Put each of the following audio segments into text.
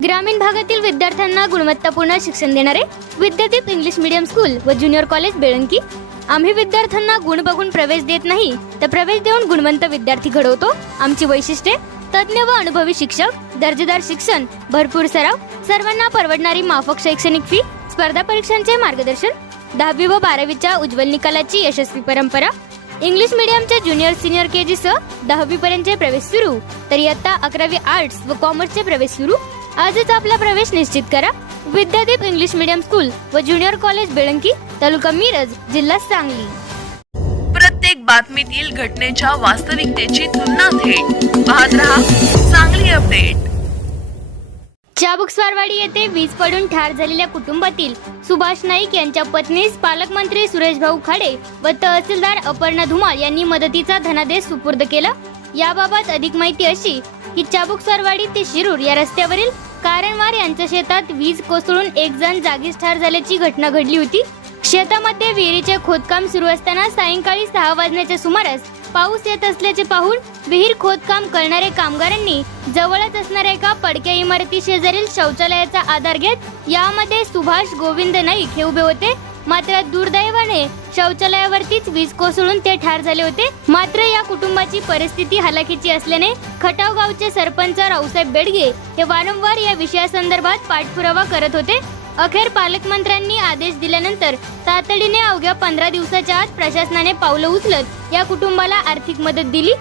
ग्रामीण भागातील विद्यार्थ्यांना गुणवत्तापूर्ण शिक्षण देणारे विद्यादीप इंग्लिश मीडियम स्कूल व ज्युनियर कॉलेज बेळंकी। आम्ही विद्यार्थ्यांना गुण बघून प्रवेश देत नाही, तर प्रवेश देऊन गुणवंत विद्यार्थी घडवतो। आमची वैशिष्ट्ये: तज्ञ व अनुभवी शिक्षक, दर्जेदार शिक्षण, भरपूर सराव, सर्वांना परवडणारी माफक शैक्षणिक फी, स्पर्धा परीक्षांचे मार्गदर्शन, 10वी व 12वीच्या उज्ज्वल निकालाची यशस्वी परंपरा, इंग्लिश मीडियमच्या ज्युनियर सिनियर केजी सह 10वी पर्यंतचे प्रवेश सुरू, तर इयत्ता 11वी आर्ट्स व कॉमर्सचे प्रवेश सुरू। आजच आपला प्रवेश निश्चित करा। विद्यादीप इंग्लिश मीडियम स्कूल व ज्युनियर कॉलेज बेळंकी, तालुका मिरज, जिल्हा सांगली। प्रत्येक बातमीतील घटनेच्या वास्तविकतेची तुलना थेट पाहत रहा सांगली अपडेट। चाबुकस्वारवाडी येथे वीज पडून ठार झालेल्या कुटुंबातील सुभाष नाईक यांच्या पत्नीस पालकमंत्री सुरेशभाऊ खाडे व तहसीलदार अपर्णा धुमाळ यांनी मदतीचा धनादेश सुपूर्द केला। याबाबत अधिक माहिती अशी की चाबुकस्वारवाडी ते शिरूर या रस्त्यावरील कारणवार यांच्या शेतात वीज कोसळून एक जण जागीच ठार झाल्याची घटना घडली होती। शेतामध्ये विहिरीचे खोदकाम सुरू असताना सायंकाळी 6 वाजण्याच्या सुमारास पाऊस येत असल्याचे पाहून विहीर खोदकाम करणारे कामगारांनी जवळच असणाऱ्या एका पडक्या इमारती शेजारील शौचालयाचा आधार घेत यामध्ये सुभाष गोविंद नाईक हे उभे होते। मात्र दुर्दैवाने शौचालयावरतीच वीज कोसळून ते ठार झाले होते। मात्र या कुटुंबाची परिस्थिती हलाखीची असल्याने खटाव गावचे सरपंच रावसाहेब बेडगे हे वारंवार या विषयासंदर्भात पाठपुरावा करत होते। अखेर पालकमंत्र्यांनी आदेश दिल्यानंतर तातडीने अवघ्या 15 दिवसाच्या आत प्रशासनाने पावलं उचलत या कुटुंबाला आर्थिक मदत दिली।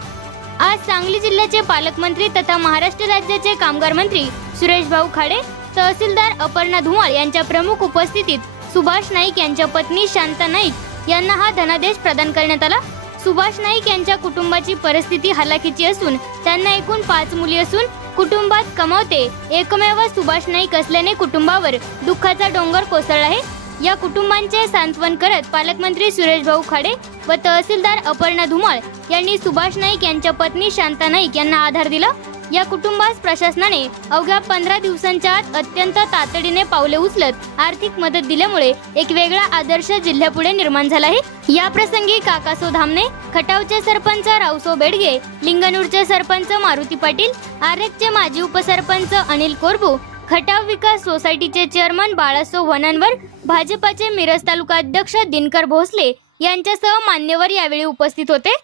आज सांगली जिल्ह्याचे पालकमंत्री तथा महाराष्ट्र राज्याचे कामगार मंत्री सुरेशभाऊ खाडे, तहसीलदार अपर्णा धुमाळ यांच्या प्रमुख उपस्थितीत सुभाष नाईक यांच्या पत्नी शांता नाईक यांना हा धनादेश प्रदान करण्यात आला। सुभाष नाईक यांच्या कुटुंबाची परिस्थिती हलाखीची असून त्यांना एकूण 5 मुली असून कुटुंबात कमावते एकमेव सुभाष नाईक असल्याने कुटुंबावर दुःखाचा डोंगर कोसळला आहे। या कुटुंबांचे सांत्वन करत पालकमंत्री सुरेशभाऊ खाडे व तहसीलदार अपर्णा धुमाळ यांनी सुभाष नाईक यांच्या पत्नी शांता नाईक यांना आधार दिला। या कुटुंबास प्रशासनाने अवघ्या 15 दिवसांच्या आत अत्यंत तातडीने पावले उचलत आर्थिक मदत दिल्यामुळे एक वेगळा आदर्श जिल्ह्यापुढे निर्माण झाला आहे। या प्रसंगी काकासो धामणे, खटावचे सरपंच रावसो बेडगे, लिंगनूरचे सरपंच मारुती पाटील, आरेकचे माजी उपसरपंच अनिल कोरबू, खटाव विकास सोसायटीचे चेअरमन बाळासो वननवर, भाजपाचे मिरज तालुका अध्यक्ष दिनकर भोसले यांच्यासह मान्यवर यावेळी उपस्थित होते।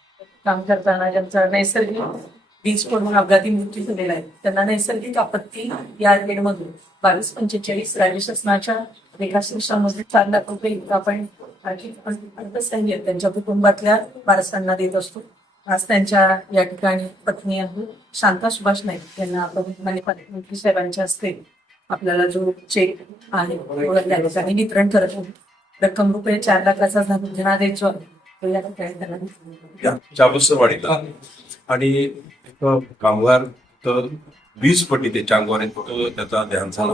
काम करताना ज्यांचा नैसर्गिक वीज पडून अपघाती मृत्यू झालेला आहे त्यांना नैसर्गिक आपत्ती या हेडमधून 2245 राज्य शासनाच्या रेखाश्रेष्ठांमध्ये 4 लाख रुपये इतका आपण अर्थसहाय्य त्यांच्या कुटुंबातल्या वारसांना देत असतो। आज त्यांच्या या ठिकाणी पत्नी आहे शांता सुभाष नाईक यांना आपण माननीय पालकमंत्री साहेबांच्या हस्ते आपल्याला जो चेक आहे त्या ठिकाणी वितरण करत आहोत। रक्कम रुपये 4 लाखाचा धनादेश जो आहे तो या ठिकाणी त्यांना चाबुकस्वारवाडीला आणि कामगार तर 20 पटी त्याच्या अंगावर त्याचा ध्यान झाला।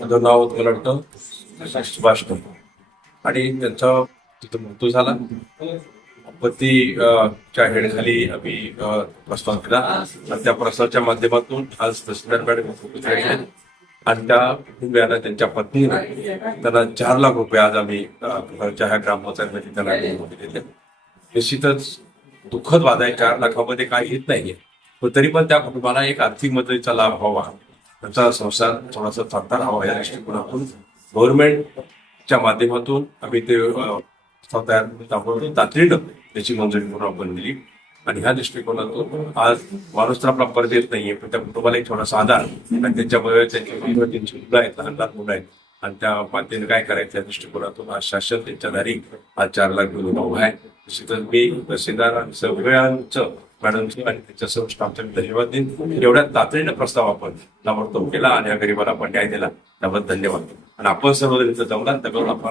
माझं नाव मला वाटतं सुभाष नाईक आणि त्यांचा तिथं मृत्यू झाला। आपत्तीच्या हेडखाली आम्ही प्रस्ताव केला आणि त्या प्रस्तावाच्या माध्यमातून आज तहसीलदार मॅडम आणि त्या कुटुंबियांना त्यांच्या पत्नीने त्यांना 4 लाख रुपये आज आम्ही ह्या ग्रामपंचायतमध्ये त्यांना दिले। निश्चितच दुःखद वाद आहे, 4 लाखामध्ये काही येत नाहीये, पण तरी पण त्या कुटुंबाला एक आर्थिक मदतीचा लाभ व्हावा, त्यांचा संसार थोडासा चालता राहावा या दृष्टिकोनातून गव्हर्नमेंटच्या माध्यमातून आम्ही ते तातडीनं त्याची मंजुरी करून आपण दिली। आणि ह्या दृष्टिकोनातून आज माणूस तर आपला परत येत नाहीये, पण त्या कुटुंबाला एक थोडासा आधार आणि त्यांच्यामुळे त्यांची मुलं आहेत, लहान लहान मुलं आहेत आणि त्या माध्यमाने काय करायचं या दृष्टिकोनातून आज शासन त्यांच्या दारी आज 4 लाख देऊन उभा आहे। निश्चितच मी तहसीलदार सगळ्यांचं मॅडमचं आणि त्यांच्या सर्व स्टाफच्या धन्यवाद देईन। एवढ्या तातडीनं प्रस्ताव आपण ताबडतोब केला आणि या गरीबाला आपण न्याय दिला त्याबद्दल धन्यवाद। आणि आपण सर्वजण इथं जाऊन आपण